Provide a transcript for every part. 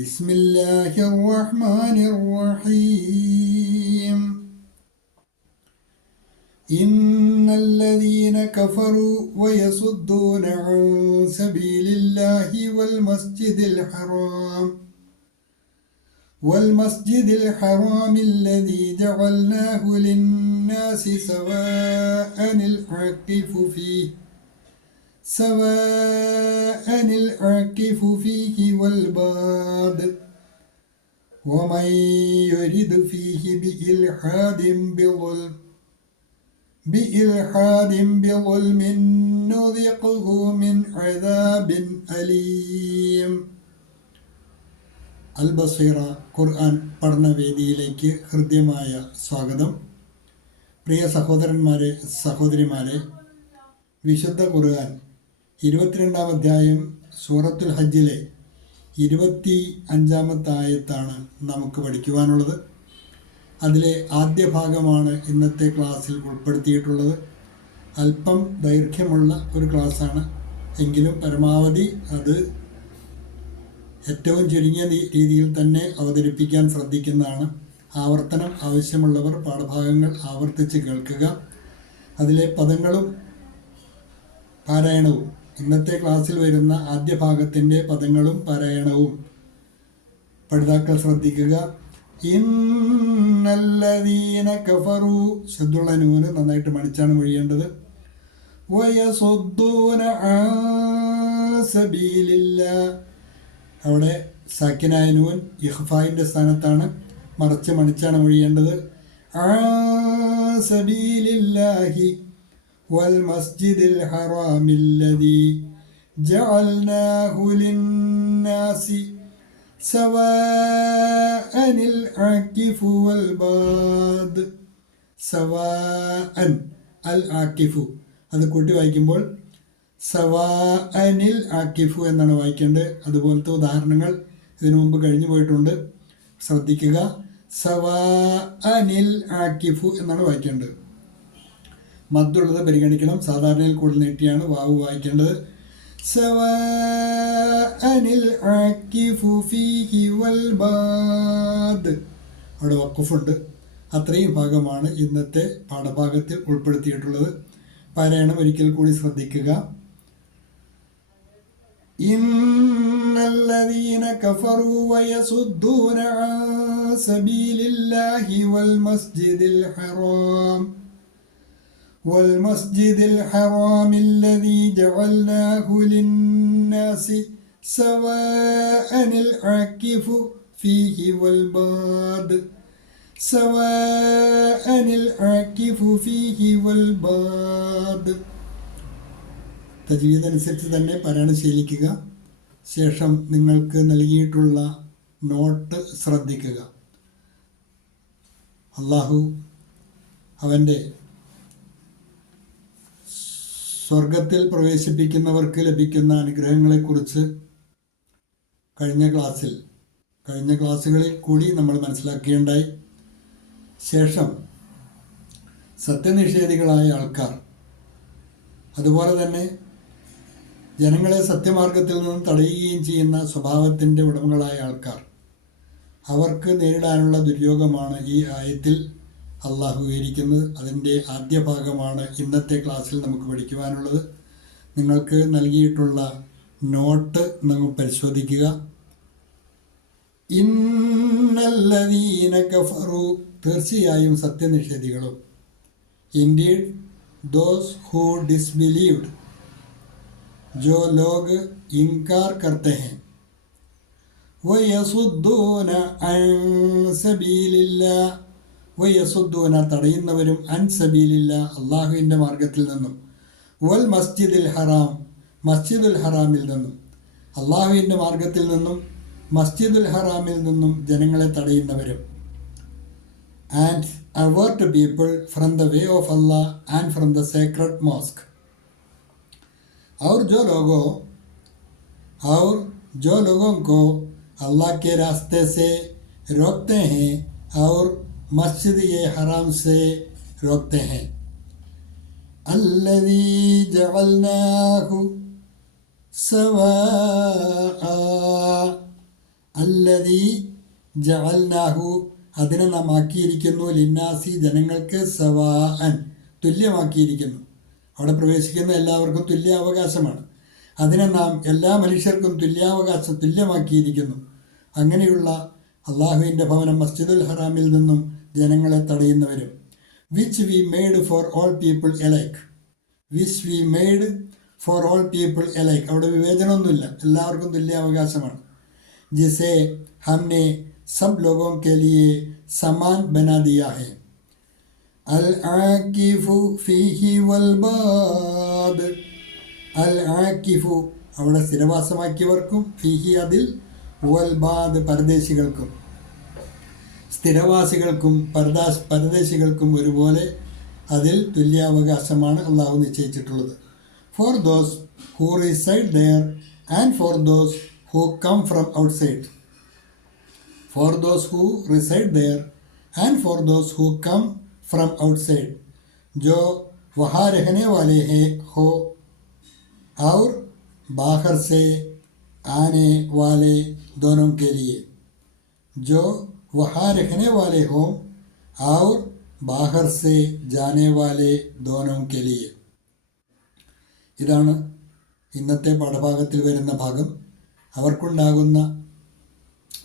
بسم الله الرحمن الرحيم. إن الذين كفروا ويصدون عن سبيل الله والمسجد الحرام والمسجد الحرام الذي جعلناه للناس سواء العاكف فيه سواء العاكف فيه والباد ومن يرد فيه بإلحاد بظلم بإلحاد بظلم نذقه من عذاب أليم അൽ ബസീറ ഖുർആൻ പഠനവേദിയിലേക്ക് ഹൃദ്യമായ സ്വാഗതം പ്രിയ സഹോദരന്മാരെ സഹോദരിമാരെ വിശുദ്ധ ഖുർആൻ ഇരുപത്തിരണ്ടാം അധ്യായം സൂറത്തുൽ ഹജ്ജിലെ ഇരുപത്തി അഞ്ചാമത്തെ ആയത്താണ് നമുക്ക് പഠിക്കുവാനുള്ളത്. അതിലെ ആദ്യ ഭാഗമാണ് ഇന്നത്തെ ക്ലാസ്സിൽ ഉൾപ്പെടുത്തിയിട്ടുള്ളത്. അല്പം ദൈർഘ്യമുള്ള ഒരു ക്ലാസ്സാണ്. എങ്കിലും പരമാവധി അത് ഏറ്റവും ചുരുങ്ങിയ രീതിയിൽ തന്നെ അവതരിപ്പിക്കാൻ ശ്രദ്ധിക്കുന്നതാണ്. ആവർത്തനം ആവശ്യമുള്ളവർ പാഠഭാഗങ്ങൾ ആവർത്തിച്ച് കേൾക്കുക. അതിലെ പദങ്ങളും പാരായണവും ഇന്നത്തെ ക്ലാസ്സിൽ വരുന്ന ആദ്യ ഭാഗത്തിന്റെ പദങ്ങളും പാരായണവും പഠിതാക്കൾ ശ്രദ്ധിക്കുക. ഇന്നല്ലദീന കഫറു. ശബ്ദുള്ള നൂന് നന്നായിട്ട് മണിച്ചാണ് മൊഴിയേണ്ടത്. അവിടെ സാക്കിനായ നൂൻ ഇഹ്ഫായിന്റെ സ്ഥാനത്താണ് മറച്ച് മണിച്ചാണ് മൊഴിയേണ്ടത്. ആ സബീലില്ലാഹി വൽ മസ്ജിദിൽ ഹറാമില്ലദീ ജഅൽനാഹു ലിന്നാസി سواء العاكف والباد سواء العاكف അത് കൂട്ടി വായിക്കുമ്പോൾ സവാ അനിൽ ആക്കിഫു എന്നാണ് വായിക്കേണ്ടത് അതുപോലത്തെ ഉദാഹരണങ്ങൾ ഇതിനു മുമ്പ് കഴിഞ്ഞു പോയിട്ടുണ്ട് ശ്രദ്ധിക്കുക സവാ അനിൽ ആക്കിഫു എന്നാണ് വായിക്കേണ്ടത് മദ്ദുള്ളത് പരിഗണിക്കണം സാധാരണയിൽ കൂടുതൽ നീട്ടിയാണ് വാവ് വായിക്കേണ്ടത് سواء العاكف فيه والباد അവിടെ വക്കുഫുണ്ട് അത്രയും ഭാഗമാണ് ഇന്നത്തെ പാഠഭാഗത്തിൽ ഉൾപ്പെടുത്തിയിട്ടുള്ളത് പാരായണം ഒരിക്കൽ കൂടി ശ്രദ്ധിക്കുക إن الذين كفروا ويصدون عن سبيل الله والمسجد الحرام والمسجد الحرام الذي جعلناه للناس سواء العاكف فيه والباد سواء العاكف فيه والباد തജ്വീദ് അനുസരിച്ച് തന്നെ പാരായണം ശീലിക്കുക ശേഷം നിങ്ങൾക്ക് നൽകിയിട്ടുള്ള നോട്ട് ശ്രദ്ധിക്കുക അള്ളാഹു അവൻ്റെ സ്വർഗത്തിൽ പ്രവേശിപ്പിക്കുന്നവർക്ക് ലഭിക്കുന്ന അനുഗ്രഹങ്ങളെക്കുറിച്ച് കഴിഞ്ഞ ക്ലാസ്സിൽ കഴിഞ്ഞ ക്ലാസ്സുകളിൽ കൂടി നമ്മൾ മനസ്സിലാക്കുകയുണ്ടായി ശേഷം സത്യനിഷേധികളായ ആൾക്കാർ അതുപോലെ തന്നെ ജനങ്ങളെ സത്യമാർഗത്തിൽ നിന്നും തടയുകയും ചെയ്യുന്ന സ്വഭാവത്തിന്റെ ഉടമകളായ ആൾക്കാർ അവർക്ക് നേരിടാനുള്ള ദുര്യോഗമാണ് ഈ ആയത്തിൽ അള്ളാഹു വിവരിക്കുന്നത് അതിന്റെ ആദ്യ ഭാഗമാണ് ഇന്നത്തെ ക്ലാസ്സിൽ നമുക്ക് പഠിക്കുവാനുള്ളത്. നിങ്ങൾക്ക് നൽകിയിട്ടുള്ള നോട്ട് നിങ്ങൾ പരിശോധിക്കുക. ഇന്നല്ലതീന കഫറു. തീർച്ചയായും സത്യനിഷേധികളും. ഇൻഡീഡ് ദോസ് ഹൂ ഡിസ്ബിലീവ്ഡ് ജോ ലോക് ഇൻകാർ കർത്തേ ഹെ വയസുദ്ദൂന സബീലില്ല. വയസുദ്ദൂന തടയുന്നവരും അൻ സബീലില്ല അള്ളാഹുവിൻ്റെ മാർഗത്തിൽ നിന്നും വൽ മസ്ജിദിൽ ഹറാം മസ്ജിദുൽ ഹറാമിൽ നിന്നും അള്ളാഹുവിൻ്റെ മാർഗത്തിൽ നിന്നും മസ്ജിദുൽ ഹറാമിൽ നിന്നും ജനങ്ങളെ തടയുന്നവരും and avert people from the way of Allah and from the sacred mosque और जो लोगों और जो लोगों को अल्लाह के रास्ते से रोकते हैं और मस्जिद ये हराम से रोकते हैं अल्लदी जवलनाहु सवा അല്ലതി ജഅൽനാഹു അതിനെ നാം ആക്കിയിരിക്കുന്നു ലിന്നാസി ജനങ്ങൾക്ക് സവാഅൻ തുല്യമാക്കിയിരിക്കുന്നു. അവിടെ പ്രവേശിക്കുന്ന എല്ലാവർക്കും തുല്യ അവകാശമാണ് അതിനെ നാം എല്ലാ മനുഷ്യർക്കും തുല്യാവകാശം തുല്യമാക്കിയിരിക്കുന്നു. അങ്ങനെയുള്ള അള്ളാഹുവിന്റെ ഭവനം മസ്ജിദുൽ ഹറാമിൽ നിന്നും ജനങ്ങളെ തടയുന്നവരും. Which we made for all people alike which we made for all people alike അവിടെ വിവേചനമൊന്നുമില്ല. എല്ലാവർക്കും തുല്യ അവകാശമാണ്. ജിസെ ഹംനെ സബ് ലോഗോം കെലിയെ സമാൻ ബനാ ദിയ അൽ ഫിഹി വൽ ബാദ്. അൽ ആക്കിഫു അവിടെ സ്ഥിരവാസമാക്കിയവർക്കും ഫിഹി അതിൽ വൽ ബാദ് പരദേശികൾക്കും. സ്ഥിരവാസികൾക്കും പരദാസ് പരദേശികൾക്കും ഒരുപോലെ അതിൽ തുല്യാവകാശമാണ് അള്ളാഹു നിശ്ചയിച്ചിട്ടുള്ളത് for those who reside there and for those who come from outside for those who reside there and for those who come from outside जो वहाँ रहने वाले हैं हो और बाहर से आने वाले दोनों के लिए जो वहाँ रहने वाले हों और बाहर से जाने वाले दोनों के लिए ഇതാണ് ഇന്നത്തെ പാഠഭാഗത്തിൽ വരുന്ന ഭാഗം അവർക്കുണ്ടാകുന്ന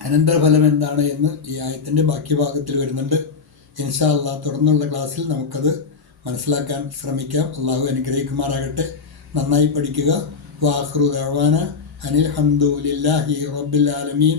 അനന്തരഫലം എന്താണ് എന്ന് ഈ ആയത്തിൻ്റെ ബാക്കി ഭാഗത്തിൽ വരുന്നുണ്ട് ഇൻഷാ അള്ളാഹ് തുടർന്നുള്ള ക്ലാസ്സിൽ നമുക്കത് മനസ്സിലാക്കാൻ ശ്രമിക്കാം അള്ളാഹു അനുഗ്രഹിക്കുമാറാകട്ടെ നന്നായി പഠിക്കുക വാഹ്റു ദവാന അനിൽ ഹംദുലില്ലാഹി റബ്ബിൽ ആലമീൻ